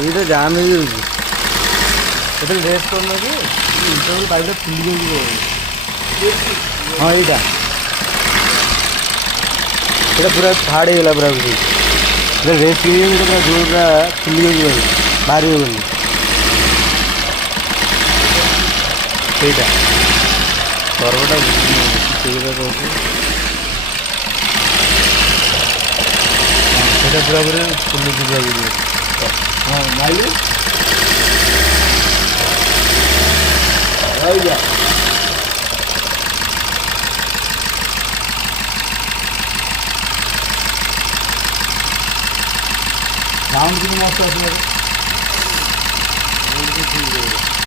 ଏଇଟା ଜାମ୍ ହେଇଯାଉଛି। ଏଥିରେ ରେଷ୍ଟ କରୁନ କି ଇଣ୍ଟରଭ୍ୟୁ ପାଇପ୍ଟା ଫୁଲି ଯାଉଛି। ହଁ ଏଇଟା ଏଇଟା ପୁରା ହାର୍ଡ଼ ହେଇଗଲା ପୁରା ଏଇଟା ରେଷ୍ଟ ହେଇଯାଉଛି। ଏଇଟା ପୁରା ଜୋର ପୁରା ଫୁଲି ଯାଉଛି ବାହାରିବ ବୋଲି ସେଇଟା ସର୍ଭରଟା ସେଇଟା କହୁଛି। ସେଇଟା ପୁରା ପୁରି ଫୁଲୁଛି ପୁରା ପୁରି। ହଁ ନାଇଁ ରହିଯା ସାଉଣ୍ଡ କିନ୍ତୁ ମସ୍ତ ଆସିବ।